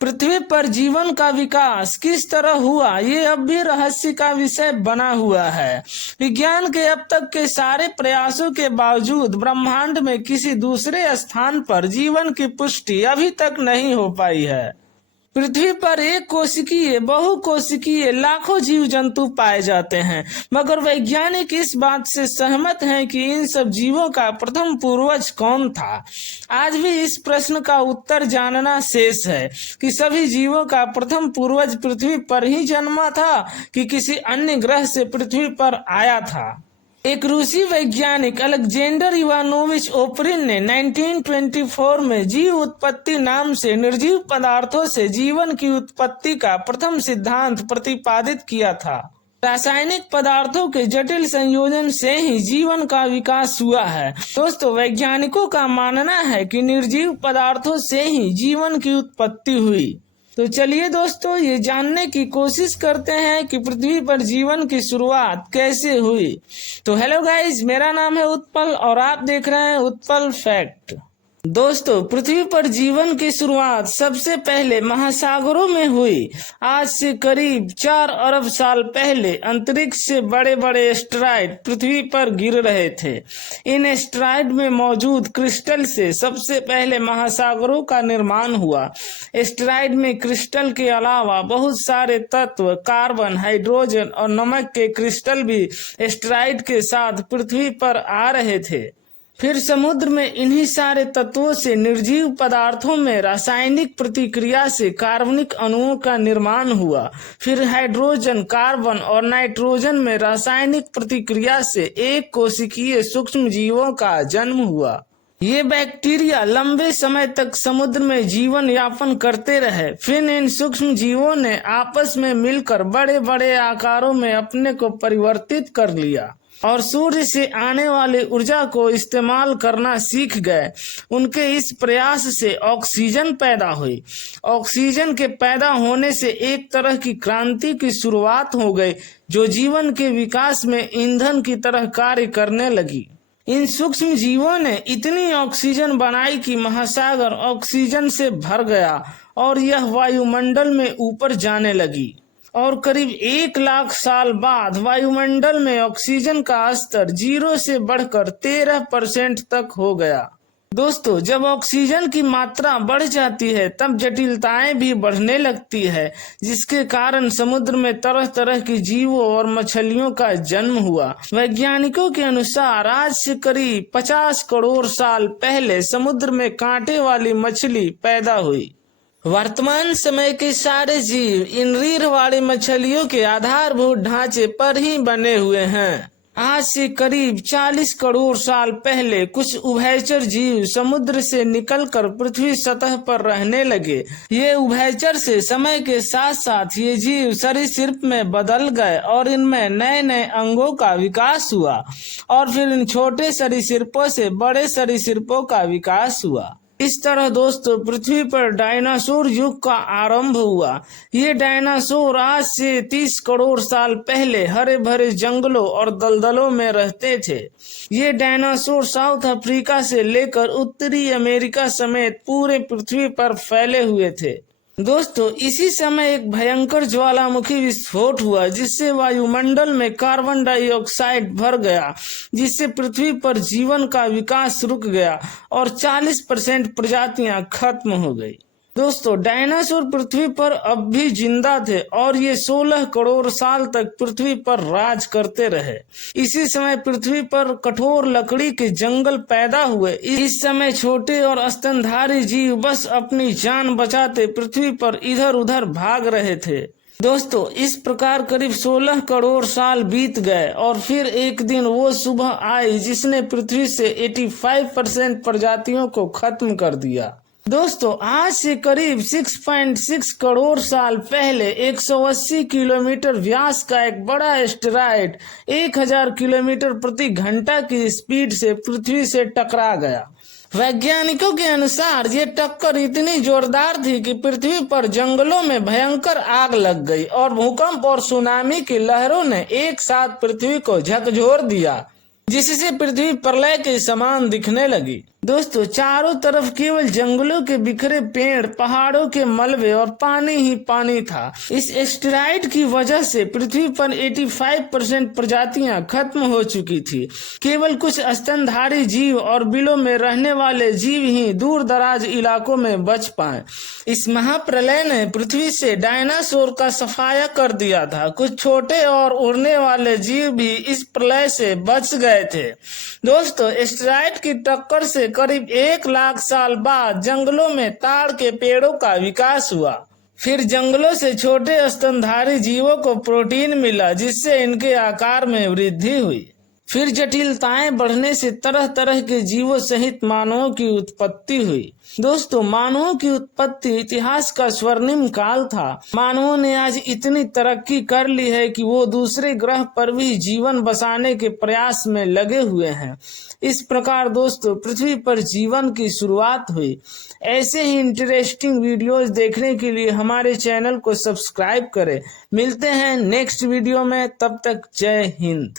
पृथ्वी पर जीवन का विकास किस तरह हुआ, ये अब भी रहस्य का विषय बना हुआ है। विज्ञान के अब तक के सारे प्रयासों के बावजूद ब्रह्मांड में किसी दूसरे स्थान पर जीवन की पुष्टि अभी तक नहीं हो पाई है। पृथ्वी पर एक कोशिकीय, बहुकोशिकीय लाखों जीव जंतु पाए जाते हैं, मगर वैज्ञानिक इस बात से सहमत हैं कि इन सब जीवों का प्रथम पूर्वज कौन था। आज भी इस प्रश्न का उत्तर जानना शेष है कि सभी जीवों का प्रथम पूर्वज पृथ्वी पर ही जन्मा था कि किसी अन्य ग्रह से पृथ्वी पर आया था। एक रूसी वैज्ञानिक अलेक्जेंडर इवानोविच ओपरिन ने 1924 में जीव उत्पत्ति नाम से निर्जीव पदार्थों से जीवन की उत्पत्ति का प्रथम सिद्धांत प्रतिपादित किया था। रासायनिक पदार्थों के जटिल संयोजन से ही जीवन का विकास हुआ है। दोस्तों, वैज्ञानिकों का मानना है कि निर्जीव पदार्थों से ही जीवन की उत्पत्ति हुई। तो चलिए दोस्तों, ये जानने की कोशिश करते हैं कि पृथ्वी पर जीवन की शुरुआत कैसे हुई। तो हेलो गाइज, मेरा नाम है उत्पल और आप देख रहे हैं उत्पल फैक्ट। दोस्तों, पृथ्वी पर जीवन की शुरुआत सबसे पहले महासागरों में हुई। आज से करीब 4 अरब साल पहले अंतरिक्ष से बड़े बड़े एस्टेरॉयड पृथ्वी पर गिर रहे थे। इन एस्टेरॉयड में मौजूद क्रिस्टल से सबसे पहले महासागरों का निर्माण हुआ। एस्टेरॉयड में क्रिस्टल के अलावा बहुत सारे तत्व, कार्बन, हाइड्रोजन और नमक के क्रिस्टल भी एस्टेरॉयड के साथ पृथ्वी पर आ रहे थे। फिर समुद्र में इन्हीं सारे तत्वों से निर्जीव पदार्थों में रासायनिक प्रतिक्रिया से कार्बनिक अणुओं का निर्माण हुआ। फिर हाइड्रोजन, कार्बन और नाइट्रोजन में रासायनिक प्रतिक्रिया से एक कोशिकीय सूक्ष्म जीवों का जन्म हुआ। ये बैक्टीरिया लंबे समय तक समुद्र में जीवन यापन करते रहे। फिर इन सूक्ष्म जीवों ने आपस में मिलकर बड़े बड़े आकारों में अपने को परिवर्तित कर लिया और सूर्य से आने वाली ऊर्जा को इस्तेमाल करना सीख गए। उनके इस प्रयास से ऑक्सीजन पैदा हुई। ऑक्सीजन के पैदा होने से एक तरह की क्रांति की शुरुआत हो गई, जो जीवन के विकास में ईंधन की तरह कार्य करने लगी। इन सूक्ष्म जीवों ने इतनी ऑक्सीजन बनाई कि महासागर ऑक्सीजन से भर गया और यह वायुमंडल में ऊपर जाने लगी। और करीब 1 लाख साल बाद वायुमंडल में ऑक्सीजन का स्तर 0 से बढ़कर 13% तक हो गया। दोस्तों, जब ऑक्सीजन की मात्रा बढ़ जाती है तब जटिलताएं भी बढ़ने लगती है, जिसके कारण समुद्र में तरह तरह की जीवों और मछलियों का जन्म हुआ। वैज्ञानिकों के अनुसार आज से करीब 50 करोड़ साल पहले समुद्र में कांटे वाली मछली पैदा हुई। वर्तमान समय के सारे जीव इन रीढ़ वाली मछलियों के आधारभूत ढांचे पर ही बने हुए हैं। आज से करीब 40 करोड़ साल पहले कुछ उभयचर जीव समुद्र से निकलकर पृथ्वी सतह पर रहने लगे। ये उभयचर से समय के साथ साथ ये जीव सरीसृप में बदल गए और इनमें नए नए अंगों का विकास हुआ और फिर इन छोटे सरीसृपों से बड़े सरीसृपों का विकास हुआ। इस तरह दोस्तों, पृथ्वी पर डायनासोर युग का आरंभ हुआ। ये डायनासोर आज से 30 करोड़ साल पहले हरे भरे जंगलों और दलदलों में रहते थे। ये डायनासोर साउथ अफ्रीका से लेकर उत्तरी अमेरिका समेत पूरे पृथ्वी पर फैले हुए थे। दोस्तों, इसी समय एक भयंकर ज्वालामुखी विस्फोट हुआ, जिससे वायुमंडल में कार्बन डाइऑक्साइड भर गया, जिससे पृथ्वी पर जीवन का विकास रुक गया और 40% प्रजातियां खत्म हो गई। दोस्तों, डायनासोर पृथ्वी पर अब भी जिंदा थे और ये 16 करोड़ साल तक पृथ्वी पर राज करते रहे। इसी समय पृथ्वी पर कठोर लकड़ी के जंगल पैदा हुए। इस समय छोटे और स्तनधारी जीव बस अपनी जान बचाते पृथ्वी पर इधर उधर भाग रहे थे। दोस्तों, इस प्रकार करीब 16 करोड़ साल बीत गए और फिर एक दिन वो सुबह आई जिसने पृथ्वी से 85% प्रजातियों को खत्म कर दिया। दोस्तों, आज से करीब 6.6 करोड़ साल पहले 180 किलोमीटर व्यास का एक बड़ा एस्टेरॉयड 1000 किलोमीटर प्रति घंटा की स्पीड से पृथ्वी से टकरा गया। वैज्ञानिकों के अनुसार ये टक्कर इतनी जोरदार थी कि पृथ्वी पर जंगलों में भयंकर आग लग गई और भूकंप और सुनामी की लहरों ने एक साथ पृथ्वी को झकझोर दिया, जिससे पृथ्वी प्रलय के समान दिखने लगी। दोस्तों चारों तरफ केवल जंगलों के बिखरे पेड़, पहाड़ों के मलबे और पानी ही पानी था। इस एस्टेरॉयड की वजह से पृथ्वी पर 85% प्रजातियां खत्म हो चुकी थी। केवल कुछ स्तनधारी जीव और बिलों में रहने वाले जीव ही दूर दराज इलाकों में बच पाए। इस महाप्रलय ने पृथ्वी से डायनासोर का सफाया कर दिया था। कुछ छोटे और उड़ने वाले जीव भी इस प्रलय से बच गए थे। दोस्तों एस्टेरॉयड की टक्कर से करीब 1 लाख साल बाद जंगलों में ताड़ के पेड़ों का विकास हुआ। फिर जंगलों से छोटे स्तनधारी जीवों को प्रोटीन मिला, जिससे इनके आकार में वृद्धि हुई। फिर जटिलताएं बढ़ने से तरह तरह के जीवों सहित मानवों की उत्पत्ति हुई। दोस्तों मानवों की उत्पत्ति इतिहास का स्वर्णिम काल था। मानवों ने आज इतनी तरक्की कर ली है कि वो दूसरे ग्रह पर भी जीवन बसाने के प्रयास में लगे हुए हैं। इस प्रकार दोस्तों पृथ्वी पर जीवन की शुरुआत हुई। ऐसे ही इंटरेस्टिंग वीडियोस देखने के लिए हमारे चैनल को सब्सक्राइब करें। मिलते हैं नेक्स्ट वीडियो में, तब तक जय हिंद।